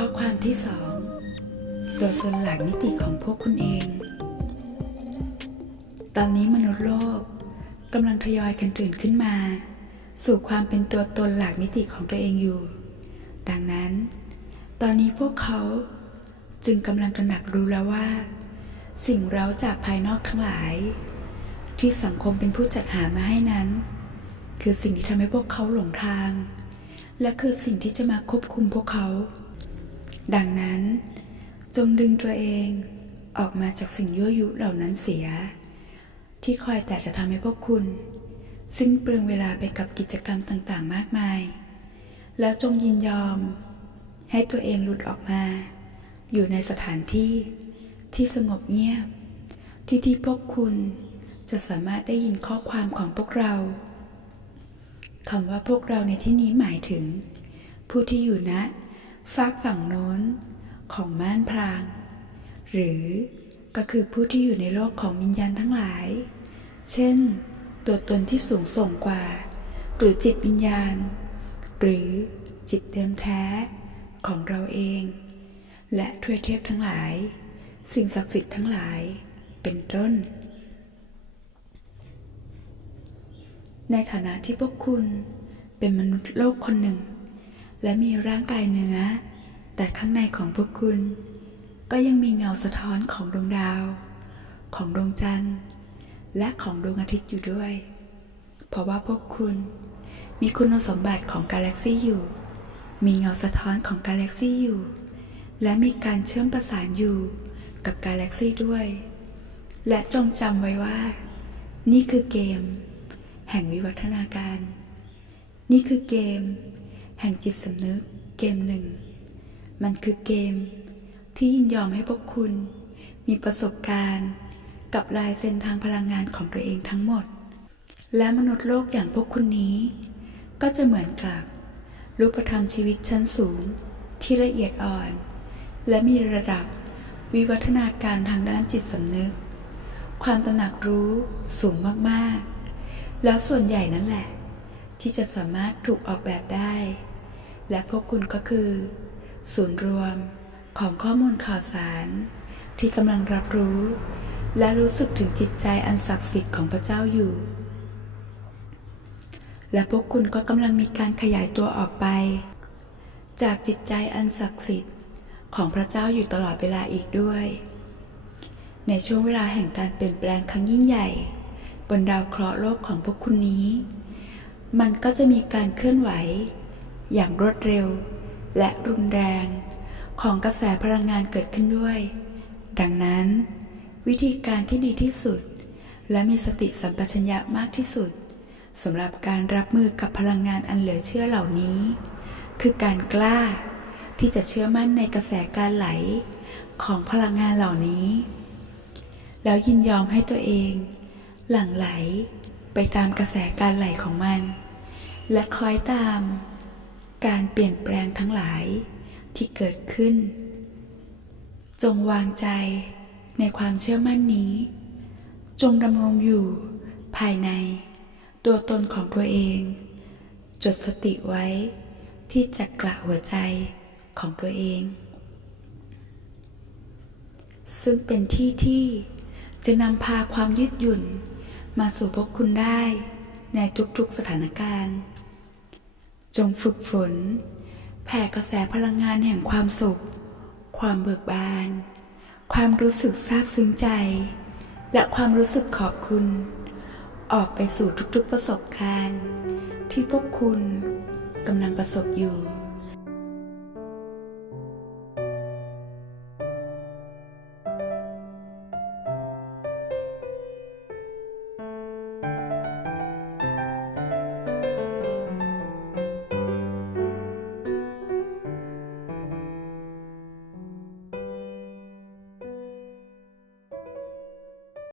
ข้อความที่สองตัวตนหลากมิติของพวกคุณเอง ตอนนี้มนุษย์โลกกำลังทยอยกันตื่นขึ้นมา สู่ความเป็นตัวตนหลากมิติของตัวเองอยู่ ดังนั้น ตอนนี้พวกเขาจึงกำลังตระหนักรู้แล้วว่า สิ่งเร้าจากภายนอกทั้งหลาย ที่สังคมเป็นผู้จัดหามาให้นั้น คือสิ่งที่ทำให้พวกเขาหลงทาง และคือสิ่งที่จะมาควบคุมพวกเขา ดังนั้น จงดึงตัวเองออกมาจากสิ่งยั่วยุเหล่านั้นเสีย ที่คอยแต่จะทำให้พวกคุณ สิ้นเปลืองเวลาไปกับกิจกรรมต่างๆ มากมาย แล้วจงยินยอม ให้ตัวเองหลุดออกมา อยู่ในสถานที่ที่สงบเงียบ ที่ที่พวกคุณจะสามารถได้ยินข้อความของพวกเราคำว่าพวกเราในที่นี้หมายถึง ผู้ที่อยู่ณ ฝากฝั่งโน้นของม่านพราง หรือก็คือผู้ที่อยู่ในโลกของวิญญาณทั้งหลาย เช่น ตัวตนที่สูงส่งกว่า หรือจิตวิญญาณ หรือจิตเดิมแท้ของเราเอง และทวยเทพทั้งหลาย สิ่งศักดิ์สิทธิ์ทั้งหลายเป็นต้น ในฐานะที่พวกคุณเป็นมนุษย์โลกคนหนึ่ง และมีร่างกายเนื้อ แต่ข้างในของพวกคุณ ก็ยังมีเงาสะท้อนของดวงดาว ของดวงจันทร์ และของดวงอาทิตย์อยู่ด้วย เพราะว่าพวกคุณมีคุณสมบัติของกาแล็กซี่อยู่ มีเงาสะท้อนของกาแล็กซี่อยู่ และมีการเชื่อมประสานอยู่กับกาแล็กซี่ด้วย และจงจำไว้ว่า นี่คือเกม แห่งวิวัฒนาการ นี่คือเกม แห่งจิตสำนึกเกมหนึ่ง มันคือเกมที่ยินยอมให้พวกคุณ มีประสบการณ์ กับลายเซ็นทางพลังงานของตัวเองทั้งหมด และมนุษย์โลกอย่างพวกคุณนี้ ก็จะเหมือนกับ รูปธรรมชีวิตชั้นสูง ที่ละเอียดอ่อน และมีระดับวิวัฒนาการทางด้านจิตสำนึก ความตระหนักรู้สูงมาก ๆ แล้วส่วนใหญ่นั่นแหละ ที่จะสามารถถูกออกแบบได้ และพวกคุณก็คือ ศูนย์รวมของข้อมูลข่าวสาร ที่กำลังรับรู้ และรู้สึกถึงจิตใจอันศักดิ์สิทธิ์ของพระเจ้าอยู่ และพวกคุณก็กำลังมีการขยายตัวออกไป จากจิตใจอันศักดิ์สิทธิ์ของพระเจ้าอยู่ตลอดเวลาอีกด้วย ในช่วงเวลาแห่งการเปลี่ยนแปลงครั้งยิ่งใหญ่ บนดาวเคราะห์โลกของพวกคุณนี้ มันก็จะมีการเคลื่อนไหว อย่างรวดเร็ว และรุนแรงของกระแสพลังงานเกิดขึ้นด้วย ดังนั้น วิธีการที่ดีที่สุด และมีสติสัมปชัญญะมากที่สุดสำหรับการรับมือกับพลังงานอันเหลือเชื่อเหล่านี้ คือการกล้าที่จะเชื่อมั่นในกระแสการไหลของพลังงานเหล่านี้ แล้วยินยอมให้ตัวเอง หลั่งไหลไปตามกระแสการไหลของมัน และคอยตาม การเปลี่ยนแปลงทั้งหลายที่เกิดขึ้น จงวางใจในความเชื่อมั่นนี้ จงดำรงอยู่ภายในตัวตนของตัวเอง จดสติไว้ที่จักระหัวใจของตัวเอง ซึ่งเป็นที่ที่จะนำพาความยืดหยุ่นมาสู่พวกคุณได้ในทุกๆสถานการณ์ จงฝึกฝน แผ่กระแสพลังงานแห่งความสุข ความเบิกบาน ความรู้สึกซาบซึ้งใจ และความรู้สึกขอบคุณ ออกไปสู่ทุกๆประสบการณ์ ที่พวกคุณกำลังประสบอยู่